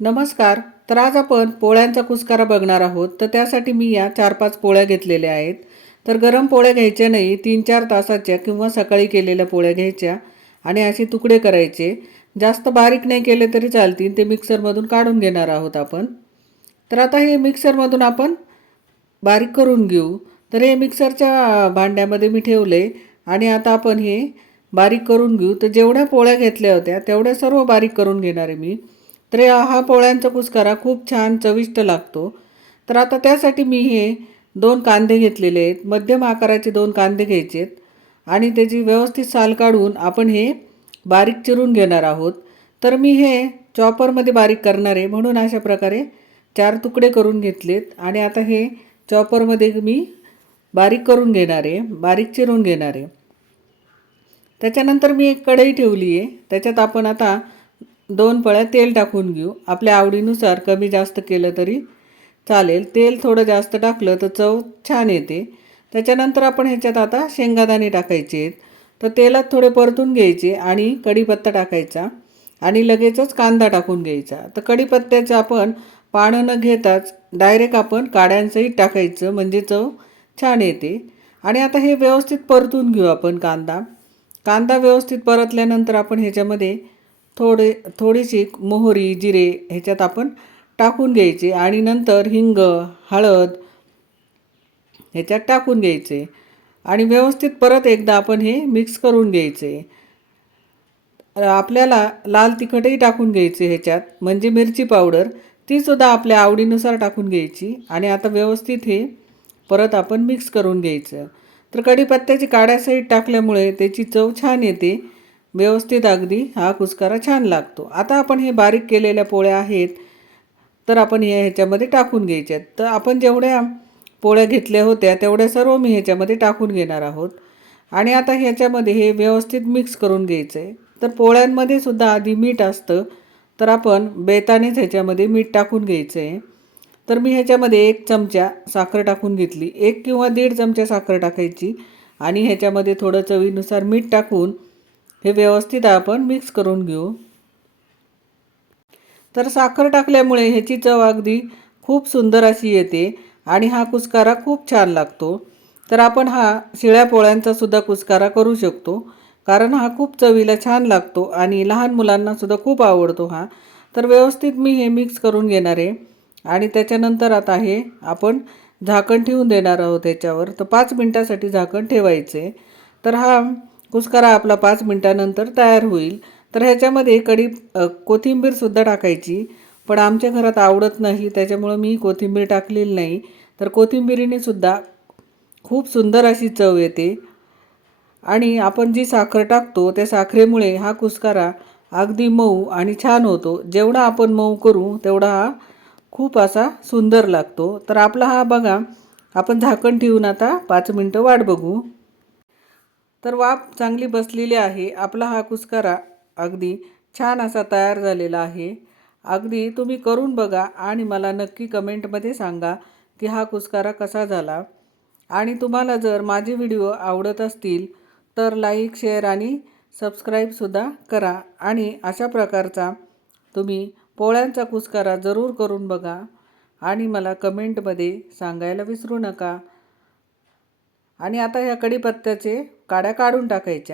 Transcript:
नमस्कार. तर आज आपण पोळ्यांचा कुस्कारा बघणार आहोत. तर त्यासाठी मी या 4-5 पोळ्या घेतलेल्या आहेत. तर गरम पोळ्या घ्यायच्या नाही, 3-4 तासाच्या किंवा सकाळी केलेल्या पोळ्या घ्यायच्या आणि असे तुकडे करायचे. जास्त बारीक नाही केले तरी चालतील. ते मिक्सरमधून काढून घेणार आहोत आपण. तर आता हे मिक्सरमधून आपण बारीक करून घेऊ. तर हे मिक्सरच्या भांड्यामध्ये मी ठेवले आणि आता आपण हे बारीक करून घेऊ. तर जेवढ्या पोळ्या घेतल्या होत्या तेवढ्या सर्व बारीक करून घेणार आहे मी. तर हा पोळ्यांचा कुस्कारा खूप छान चविष्ट लागतो. तर आता त्यासाठी मी हे 2 कांदे घेतलेले आहेत. मध्यम आकाराचे 2 कांदे घ्यायचे आहेत आणि त्याची व्यवस्थित साल काढून आपण हे बारीक चिरून घेणार आहोत. तर मी हे चॉपरमध्ये बारीक करणार आहे म्हणून अशा प्रकारे 4 तुकडे करून घेतलेत आणि आता हे चॉपरमध्ये मी बारीक करून घेणार आहे, बारीक चिरून घेणार आहे. त्याच्यानंतर मी एक कढई ठेवली आहे. त्याच्यात आपण आता 2 पळ्या तेल टाकून घेऊ. आपल्या आवडीनुसार कमी जास्त केलं तरी चालेल. तेल थोडं जास्त टाकलं तर चव छान येते. त्याच्यानंतर आपण ह्याच्यात आता शेंगादाणे टाकायचे आहेत. तर तेलात थोडे परतून घ्यायचे आणि कढीपत्ता टाकायचा आणि लगेचच कांदा टाकून घ्यायचा. तर कढीपत्त्याचं आपण पानं न घेताच डायरेक्ट आपण काड्यांसहित टाकायचं म्हणजे चव छान येते. आणि आता हे व्यवस्थित परतून घेऊ आपण कांदा व्यवस्थित परतल्यानंतर आपण ह्याच्यामध्ये थोडीशी मोहरी जिरे ह्याच्यात आपण टाकून घ्यायचे आणि नंतर हिंग हळद ह्याच्यात टाकून घ्यायचे आणि व्यवस्थित परत एकदा आपण हे मिक्स करून घ्यायचे. आपल्याला लाल तिखटही टाकून घ्यायचे ह्याच्यात म्हणजे मिरची पावडर तीसुद्धा आपल्या आवडीनुसार टाकून घ्यायची आणि आता व्यवस्थित हे परत आपण मिक्स करून घ्यायचं. तर कढीपत्त्याची काड्यासहित टाकल्यामुळे त्याची चव छान येते. व्यवस्थित अगदी हा कुस्कारा छान लागतो. आता आपण हे बारीक केलेल्या पोळ्या आहेत तर आपण ह्याच्यामध्ये टाकून घ्यायच्यात. तर आपण जेवढ्या पोळ्या घेतल्या होत्या तेवढ्या सर्व मी ह्याच्यामध्ये टाकून घेणार आहोत आणि आता ह्याच्यामध्ये हे व्यवस्थित मिक्स करून घ्यायचं आहे. तर पोळ्यांमध्ये सुद्धा आधी मीठ असतं तर आपण बेतानेच ह्याच्यामध्ये मीठ टाकून घ्यायचं आहे. तर मी ह्याच्यामध्ये 1 चमचा साखर टाकून घेतली. 1 किंवा 1.5 चमचा साखर टाकायची आणि ह्याच्यामध्ये थोडं चवीनुसार मीठ टाकून हे व्यवस्थित आपण मिक्स करून घेऊ. तर साखर टाकल्यामुळे ह्याची चव अगदी खूप सुंदर अशी येते आणि हा कुस्कारा खूप छान लागतो. तर आपण हा शिळ्या पोळ्यांचा सुद्धा कुस्कारा करू शकतो कारण हा खूप चवीला छान लागतो आणि लहान मुलांना सुद्धा खूप आवडतो हा. तर व्यवस्थित मी हे मिक्स करून घेणार आहे आणि त्याच्यानंतर आता हे आपण झाकण ठेवून देणार आहोत ह्याच्यावर. तर 5 मिनिटासाठी झाकण ठेवायचे. तर हा कुस्कारा आपला 5 मिनिटानंतर तयार होईल. तर ह्याच्यामध्ये कोथिंबीरसुद्धा टाकायची पण आमच्या घरात आवडत नाही त्याच्यामुळं मी कोथिंबीर टाकलेली नाही. तर कोथिंबीरीने सुद्धा खूप सुंदर अशी चव येते आणि आपण जी साखर टाकतो त्या साखरेमुळे हा कुस्कारा अगदी मऊ आणि छान होतो. जेवढा आपण मऊ करू तेवढा हा खूप असा सुंदर लागतो. तर आपला हा बघा आपण झाकण ठेवून आता 5 मिनिटं वाट बघू. तर वाफ चांगली बसलेली आहे. आपला हा कुस्कारा अगदी छान असा तयार झालेला आहे. अगदी तुम्ही करून बघा आणि मला नक्की कमेंटमध्ये सांगा की हा कुस्कारा कसा झाला. आणि तुम्हाला जर माझे व्हिडिओ आवडत असतील तर लाईक शेअर आणि सबस्क्राईबसुद्धा करा आणि अशा प्रकारचा तुम्ही पोळ्यांचा कुस्कारा जरूर करून बघा आणि मला कमेंटमध्ये सांगायला विसरू नका. आणि आता ह्या कढीपत्त्याचे काड्या काढून टाकायच्या.